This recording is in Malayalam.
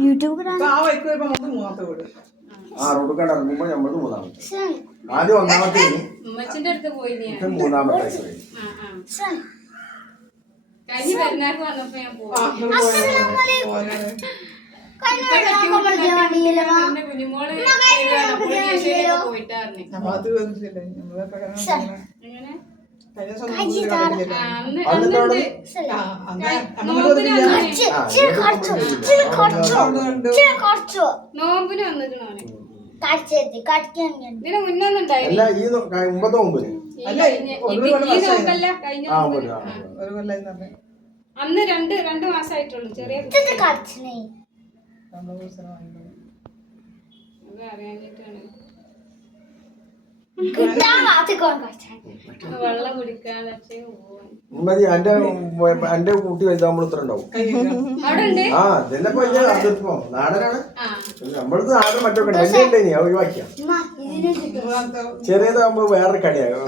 യൂട്യൂബ് റോഡ് ഇറങ്ങുമ്പോ നമ്മളത് മൂന്നാമത്തെ ആദ്യം ഒന്നാമത്തെ മൂന്നാമത്തെ നോമ്പിന് വന്നിക്കണോ അന്ന് രണ്ട് മാസമായിട്ടുള്ളൂ ചെറിയ അറിയാഞ്ഞിട്ടാണ് വെള്ളം കുടിക്കാൻ എന്റെ കുട്ടി വലുതാകുമ്പോൾ ഇത്ര ഉണ്ടാവും. ആ ഇതെല്ലാം അതിപ്പോ നാടനാണ്. നമ്മളത് നാടൻ മറ്റൊക്കെ വലിയ ഉണ്ടേനി ഒഴിവാക്കിയ ചെറിയതാകുമ്പോ വേറൊരു കടിയാണ്.